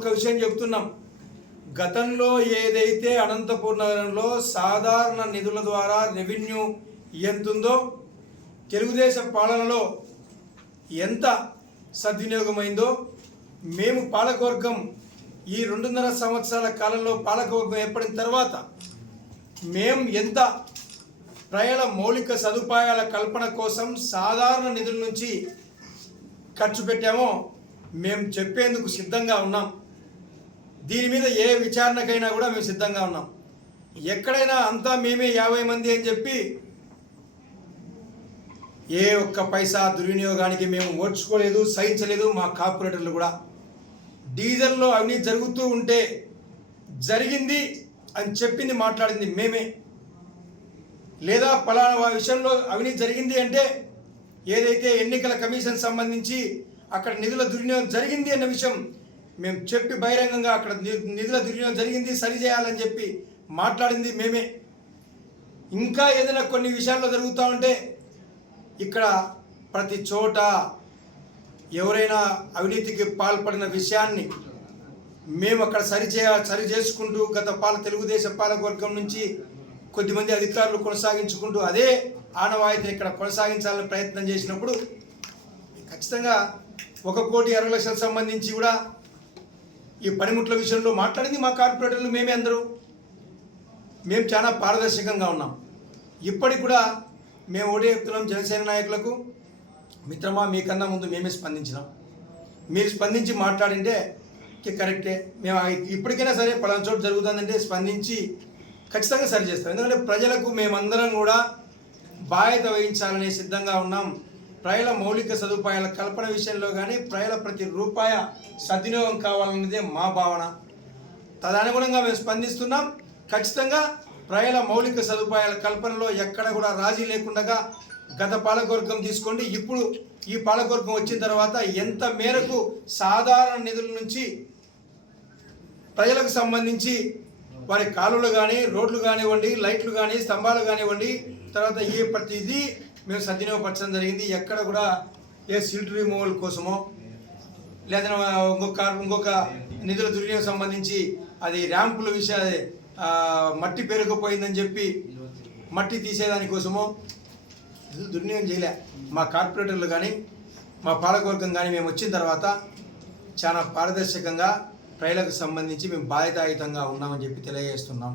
ఒక్క విషయం చెప్తున్నాం. గతంలో ఏదైతే అనంతపూర్ నగరంలో సాధారణ నిధుల ద్వారా రెవెన్యూ ఎంతుందో తెలుగుదేశం పాలనలో ఎంత సద్వినియోగమైందో మేము పాలకవర్గం ఈ 2.5 సంవత్సరాల కాలంలో పాలకవర్గం ఏర్పడిన తర్వాత మేము ఎంత ప్రజల మౌలిక సదుపాయాల కల్పన కోసం సాధారణ నిధుల నుంచి ఖర్చు పెట్టామో మేము చెప్పేందుకు సిద్ధంగా ఉన్నాం. దీని మీద ఏ విచారణకైనా కూడా మేము సిద్ధంగా ఉన్నాం. ఎక్కడైనా అంతా మేమే 50 మంది అని చెప్పి ఏ ఒక్క పైసా దుర్వినియోగానికి మేము ఓడ్చుకోలేదు, సహించలేదు. మా కార్పొరేటర్లు కూడా డీజిల్లో అవినీతి జరుగుతూ ఉంటే జరిగింది అని చెప్పింది మాట్లాడింది మేమే, లేదా పలానా విషయంలో అవినీతి జరిగింది అంటే ఏదైతే ఎన్నికల కమిషన్ సంబంధించి అక్కడ నిధుల దుర్వినియోగం జరిగింది అన్న విషయం మేము చెప్పి బహిరంగంగా అక్కడ నిధుల దుర్వినియోగం జరిగింది సరిచేయాలని చెప్పి మాట్లాడింది మేమే. ఇంకా ఏదైనా కొన్ని విషయాల్లో జరుగుతూ ఉంటే ఇక్కడ ప్రతి చోట ఎవరైనా అవినీతికి పాల్పడిన విషయాన్ని మేము అక్కడ సరి చేసుకుంటూ గత తెలుగుదేశం పాలకవర్గం నుంచి కొద్దిమంది అధికారులు కొనసాగించుకుంటూ అదే ఆనవాయితీని ఇక్కడ కొనసాగించాలని ప్రయత్నం చేసినప్పుడు ఖచ్చితంగా 1,60,00,000 సంబంధించి కూడా ఈ పనిముట్ల విషయంలో మాట్లాడింది మా కార్పొరేటర్లు మేమే. అందరూ మేము చాలా పారదర్శకంగా ఉన్నాం. ఇప్పటికి కూడా మేము ఒకటే చెప్తున్నాం జనసేన నాయకులకు, మిత్రమా మీకన్నా ముందు మేమే స్పందించినాం. మీరు స్పందించి మాట్లాడింటే కరెక్టే, మేము ఇప్పటికైనా సరే పలానా చోటు జరుగుతుందంటే స్పందించి ఖచ్చితంగా సరి చేస్తాం. ఎందుకంటే ప్రజలకు మేమందరం కూడా బాధ్యత వహించాలనే సిద్ధంగా ఉన్నాం. ప్రజల మౌలిక సదుపాయాల కల్పన విషయంలో కానీ ప్రజల ప్రతి రూపాయ సద్వినియోగం కావాలన్నదే మా భావన. తదనుగుణంగా మేము స్పందిస్తున్నాం. ఖచ్చితంగా ప్రజల మౌలిక సదుపాయాల కల్పనలో ఎక్కడ కూడా రాజీ లేకుండా గత పాలకవర్గం తీసుకోండి, ఇప్పుడు ఈ పాలకవర్గం వచ్చిన తర్వాత ఎంత మేరకు సాధారణ నిధుల నుంచి ప్రజలకు సంబంధించి వారి కాలువలు కానీ రోడ్లు కానివ్వండి, లైట్లు కానీ, స్తంభాలు కానివ్వండి, తర్వాత ప్రతిదీ మేము సద్వినియోగపరచడం జరిగింది. ఎక్కడ కూడా ఏ సిల్ట్ రిమూవల్ కోసమో లేదా ఇంకొక నిధుల దుర్వినియోగం సంబంధించి అది ర్యాంపుల విషయం మట్టి పెరిగిపోయిందని చెప్పి మట్టి తీసేదానికోసమో దుర్వినియోగం చేయలే. మా కార్పొరేటర్లు కానీ మా పాలకవర్గం కానీ మేము వచ్చిన తర్వాత చాలా పారదర్శకంగా ప్రజలకు సంబంధించి మేము బాధ్యతాయుతంగా ఉన్నామని చెప్పి తెలియజేస్తున్నాం.